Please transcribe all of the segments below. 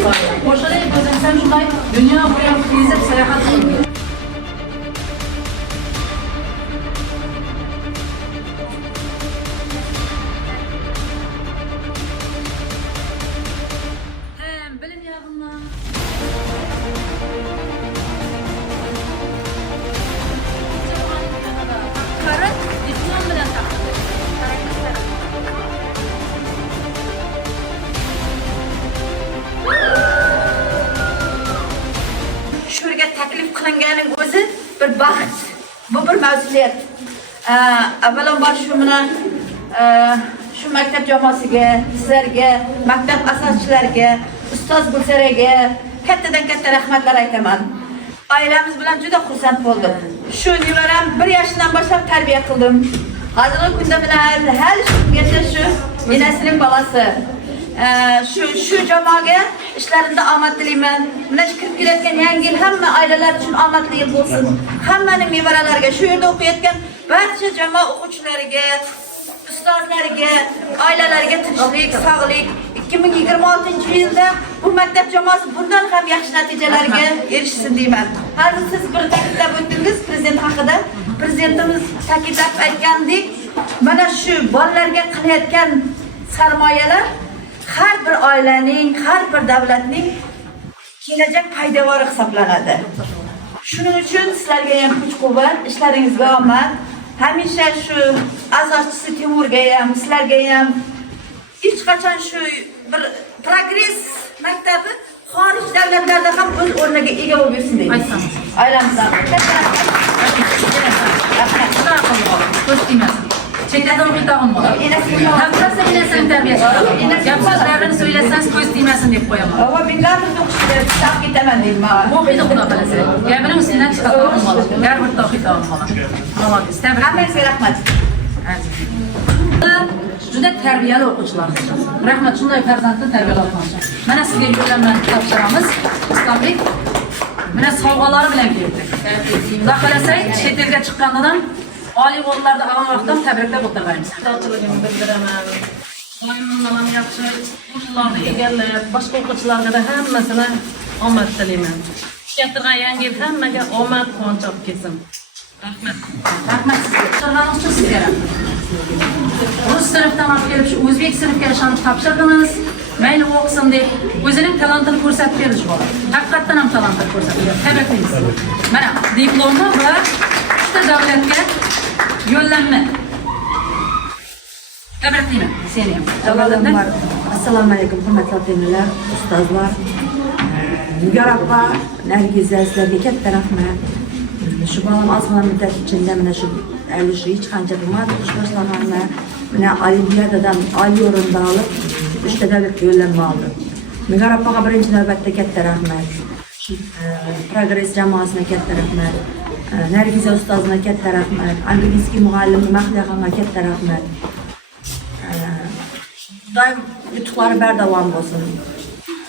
Qo'shilib o'zimizdan shunday dunyo bo'ylab kezib sayohat qildik. Şuraya taklif qilinganing o'zi bir baxt. Bu bir mas'uliyat. Avvalambor shu maktab jamoasiga, sizlarga, maktab asoschilariga, ustoz Gulsaraga kattadan katta rahmatlar aytaman. Oilamiz bilan juda xursand bo'ldim. Shu nevaram 1 yoshdan boshlab tarbiya qildim. Hozirgi kunda bilan har kungacha shu enasining balasi. Şu jamoaga ishlarinda omad tilayman. Mana shu kirib kelayotgan yangi yil hamma oilalar uchun omadli yil bo'lsin. Hammaning nevaralariga, shu yerda o'qiyotgan barcha jamoa o'quvchilariga, ustozlariga, oilalariga tinchlik, sog'lik. 2026-yilda bu maktab jamoasi bundan ham yaxshi natijalarga erishsin deyman. Hozir siz bir ta'kidlab o'tdingiz prezident haqida. Prezidentimiz ta'kidlab aytgandek, mana shu bolalarga qilayotgan sarmoyalar har bir oilaning, har bir davlatning kelajak poydevori hisoblanadi. Shuning uchun sizlarga ham kuch-quvvat, ishlaringizga omad. Hamisha shu asoschisi Timurga ham, sizlarga ham hech qachon shu bir progress maktabi xorij davlatlarda ham o'z o'rniga ega bo'lib yursin deymiz. Oilamizdan. Çeklerden okuyduğum var. Haftası inesin terbiyesi. Gapsızlarını söylerseniz göz değmesin deyip koyamam. Ama ben gafır dokuşları kitap gitemem deyim bana. Bu okuydu buna böylesi. Gabinin üstünden çıkartma olmalı. Garbırda okuydu olmalı. Mamadis. Tebrik. Hammerse rahmat. Juda terbiyeli okucularımız. Rahmat, şunday farzandni terbiyeli okucular. Mana sizga yo'llanma topshiramiz. İslamlik. Mana sovg'alari bilan keldik. Xudo xolasa chet elga chiqqanidan oliy o'rinlarda avval vaqtdan tabriklab o'tiramiz. Minnatdorchiligimni bildiraman. Doim ham yaxshi kurslarni egallab, boshqa o'quvchilarga da hammasini omad tilayman. Keltirgan yangi yil hammaga omad, quvonch olib kelsin. Rahmat. Rahmat sizga. Chorg'anoq uchun sizga rahmat. Rus sinfdan olib kelib shu o'zbek sinfga ishonib topshirdingiz. Mayli o'qisin deb o'zining talantini ko'rsatib berish bola. Haqiqatdan ham talantini ko'rsatib berdi. Tabriklaymiz. Mana diplomi va ikkita davlatga yo'llanma. Tabriklayman seni ham. Avvalambor assalomu alaykum hurmatli ota-onalar, ustozlar. Nigar opa, Nargiza sizlarga katta rahmat. Shu bolam ozgina muddat ichida mana shu hech qancha bo'lmadi, o'qish boshlaganman. Mana olimpiadadan oliy o'rinda olib, 3 ta davlatga yo'llanma oldim. Nigar opaga birinchi navbatda katta rahmat. Progress jamoasiga katta rahmat. Nargiza ustozga katta rahmat. Angliskiy muallim Mahliyaxonga katta rahmat. Doim yutuqlari bardavom bo'lsin.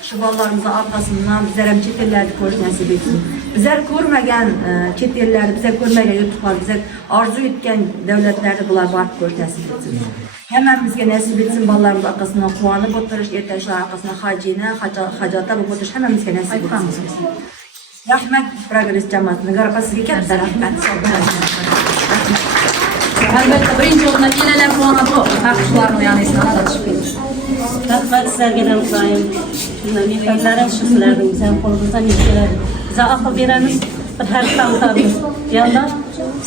Shu bolalarimizni orqasidan bizlar ham chet ellarda ko'rish nasib etsin. Bizlar ko'rmagan chet ellarda, bizlar ko'rmagan yutuqlar, bizlar orzu etgan davlatlarda bular borib ko'rish nasib etsin. Hammamizga nasib etsin bolalarimiz orqasidan quvonib o'tirish, ertashlar orqasidan hajota bo'lib o'tirish hammamizga nasib etsin. Rahmat progress jamoasiga, Garapasiga katta rahmat. Albatta birinchi o'rinda kelinlar quvonib haqshularni ya'ni sanalashib keldi. Rahmat sizlarga ham doim shunday mehnatlarim shu sizlarning bizning qo'limizdan keladi. Biz aql beramiz, bir harf tanitamiz. Yanda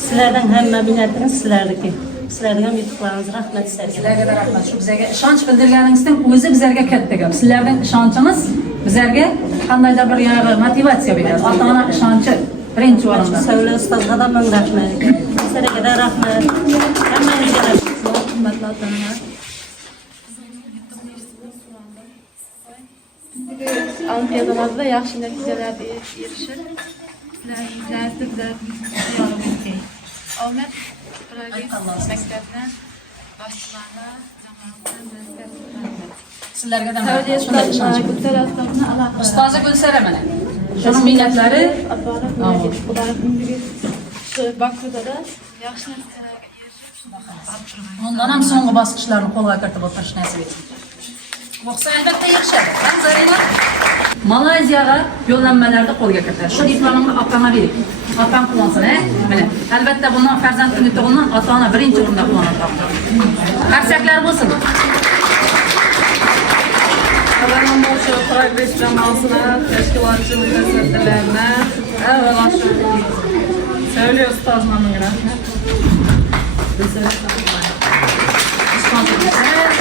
sizlardan hamma minnatimiz sizlarniki. Sizlarga ham yutuqlaringiz rahmat sizlarga. Sizlarga da rahmat. Shu bizga ishonch bildirganingizdan o'zi bizlarga katta gap. Sizlarning ishonchiniz bizlarga qandaydir bir motivatsiya beradi. Ota-ona ishonchi birinchi o'rinda. Savla ustozga ham rahmat. Sizlarga da rahmat. Hammangizga rahmat. Hurmatli ota-onalar. Olimpiadalarda yaxshi natijalarga erishib, sizlarga omad, progress maktabdan boshqalarga Sizlarga da shunday ishonch. Ustozi Gulsara mana. Shuni millatlari shu Bakuda yaxshi natijalarga erishib, undan ham so'nggi bosqichlarni qo'lga kiritib o'tirish nasib etsin. Yoksa elbette yarışır. Ben Zarina Malazya'ya yollanmalarda qo'lga kiritadi. Shu diplomimni opamga bering. Opam kullansın, Mana. Albatta bundan farzand kuni tug'ilgan ota-ona birinchi o'rinda quvonadi. Qarsaklar bo'lsin. Avvalambor shu progress jamoasini, tashkilotchi mutasaddilarni, avvalo shu Seviliyor ustozlarning rahmat.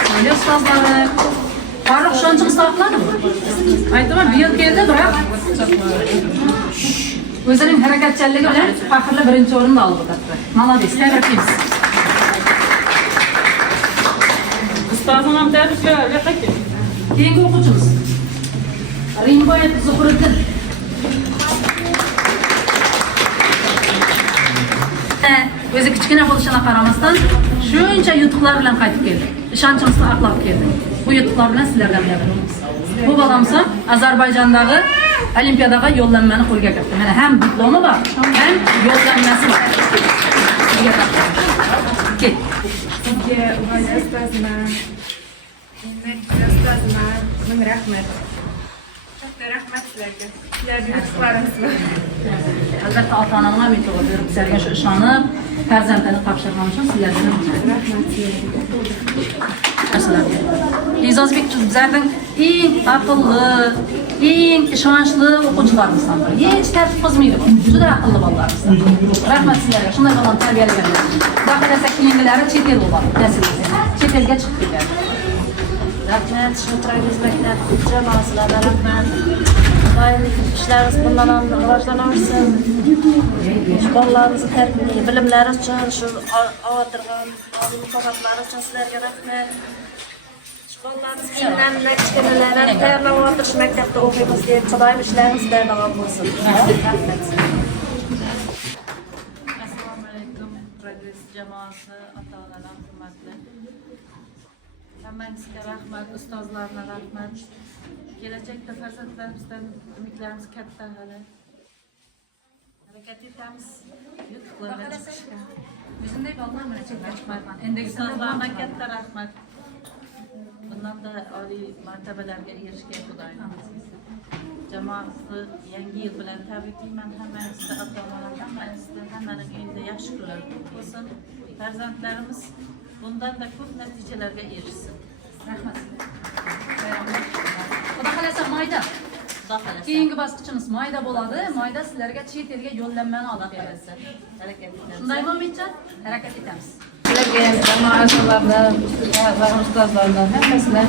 Seviliyor ustozlarım. Farruh shonchi ustozlarmi? Aytaman, bu yil keldi, biroq o'zining harakatchanligi bilan faxrli birinchi o'rinni oldi. Молодец, tabriklaymiz. Ustozim ham tabriklar, yo'q-ku. Keyingi o'quvchimiz Rimboyev Zuhriddin. O'zi kichkina bo'lishini qaramasdan shuncha yutuqlar bilan qaytib keldi. Ishonchimizni aqlab keldi. Bu yutuqlar bilan sizlardan minnatdormiz. Bu bolamsa Ozarbayjondagi Olimpiadaga yo'llanmani qo'lga kiritdi. Mana ham diplomi bor, ham yo'llanmasi bor. Ket. Sizga uvaga ustozman. Sizga ustozman. Ming rahmat. Katta rahmat sizlarga. Sizlarning yutuqlaringiz bor. Albatta ota-onamga metoda berib sizlarga shu ishonib, farzandini topshirgan uchun sizlarga rahmat. Izozbek bizlarning eng aqlli, eng ishonchli o'quvchilarimizdan biri. Hech tartib buzmaydi bu. Juda aqlli bolalarimiz. Rahmat sizlarga. Shunday bolani tarbiyalaganlar. Xudo xolasa keyingilari chet el bo'ladi. Chet elga chiqib ketadi. Rahmat, shu progress maktab jamoasilarga rahmat. Doimlik ishlaringiz bundan ham rivojlanaversin. Shu bolalarimizni tarbiya, bilimlari uchun, shu otirgan mukofotlari uchun sizlarga rahmat. Shu bolalarimiz kiyimlarini, kichkinalarni tayyorlab o'tirish maktabda o'qiymiz deb, Xudoyim ishlaringiz davom bo'lsin. Rahmat. Assalomu alaykum, progress jamoasi, ota-onalar, hurmatli. Hammangizga rahmat, ustozlarga rahmat. Kelajakda farzandlarimizdan umidlarimiz katta hali. Harakat etamiz, yutuqlarga chiqishga. O'zimday bolalar mana chetga chiqmayman. Endi ustozlarga katta rahmat. Bundan da oliy martabalarga erishgan Xudoyim sizga. Jamoatni yangi yil bilan tabriklayman. Hammangizga, ota-onalar, hammangizga, hammaning uyida yaxshi kunlar bo'lsin. Farzandlarimiz bundan da ko'p natijalarga erishsin. Rahmat. Xudo xolasa mayda. Xudo xolasa. Keyingi bosqichimiz mayda bo'ladi. Mayda sizlarga chet elga yo'llanmani olib berasiz. Harakat etamiz. Shundaymi Umidjon? Harakat etamiz. Sizlarga jamoa a'zolaridan va ustozlardan hammasine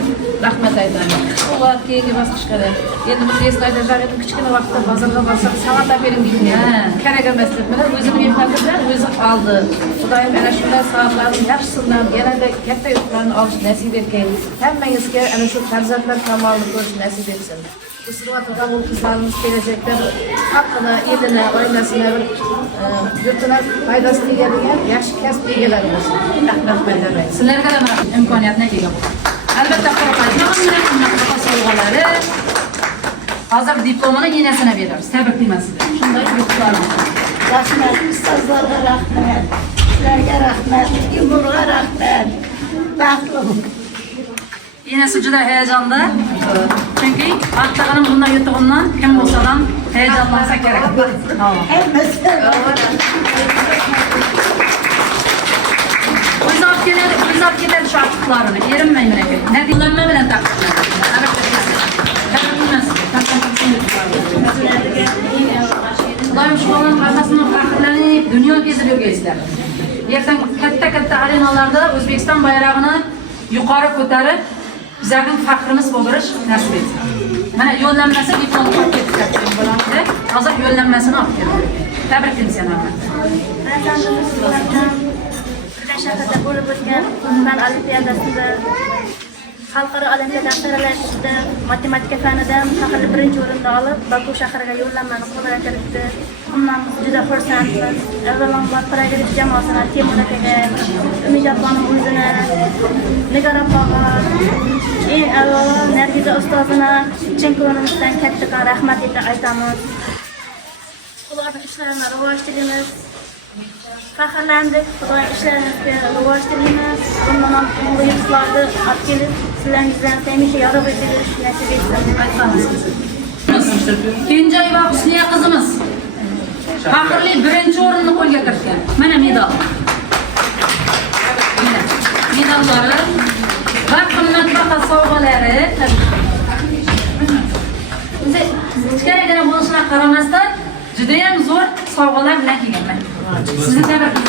rahmat aytaman. Ular keyingi bosqichga endi biz eslaydi jarayonda kichkina vaqtda bozorga borsak savatlar bering deydi. Kerak emas deb mana o'zini mehnati bilan o'zi oldi. Xudoyim ana shunday savatlarni yaxshisidan yanada katta yutuqlarni olish nasib etgan. Hammangizga ana shu farzandlar kamolini ko'rish nasib etsin. Isrovat qabul qizlarimiz kelajakda haqqini, elini, oilasini bir yurtini foydasini tegadigan yaxshi kasb egalari bo'lsin. Rahmat aytaman. Sizlarga ham imkoniyatni ega bo'ling. Albatta qo'rqmayman. Sovg'alari hozir diplomini enasini beramiz. Tabriklayman sizlarni. Shunday yutuqlarni. Rahmat ustozlarga rahmat. Sizlarga rahmat. Yumurga rahmat. Baxtli. Enasi juda hayajonda. Chunki attaqanim bundan yutug'imdan kim bo'lsa ham hayajonlansa kerak. O'zi olib keladi shu achchiqlarini. Erinmang mana aka. Natijalanma bilan Xudoyim shu bolani qafasini faxrlanib, dunyo kezib yurgaysizlar. Ertaga katta arenalarda O'zbekiston bayrog'ini yuqori ko'tarib, bizlarning faxrimiz bo'lish nasib etsin. Mana yo'llanmasi diplom olib ketdi bo'ladi. Hozir yo'llanmasini olib keldi. Tabriklaymiz yana. shahrida bo'lib o'tgan Fan olimpiadasida xalqaro olimpiada saralashida matematika fanidan faxrli birinchi o'rinni olib, Baku shahriga yo'llanmani qo'lga kiritdi. Bundan juda xursandmiz. Avvalambor progress jamoasini Temur akaga, Umidjonim o'zini, Nigora opaga, eng avvalo Nargiza ustozini chin ko'nglimizdan kattakon rahmat aytamiz. Ularning ishlarini rivoj tilaymiz. Faxrlandik, Xudoy ishlaringizga rivoj tilaymiz. Bundan ham yutuqlarni olib kelib sizlaringizdan hamisha yorug' o'tish nasib etsin. Kenjoy va Husniya qizimiz faxrli birinchi o'rinni qo'lga kiritgan. Mana medal. Mana medallari va qimmatbaho sovg'alari. O'zi kichkinagina bo'lishiga qaramasdan juda ham zo'r sovg'alar bilan kelganman. Sizni tabriklayman.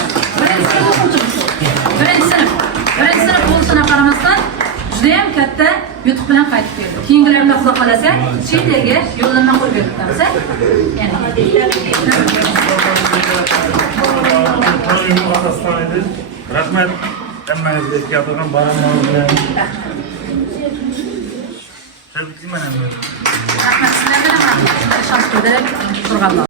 Birinchi sinf bo'lishiga qaramasdan juda ham katta yutuq bilan qaytib keldi. Keyingilarida Xudo xolasa chet elga yo'llanma qo'yib beribmiz. Rahmat. Hammangizga gapirgan baronlar bilan. Tabriklayman. Rahmat sizlarga ham. Shans berib turganlar.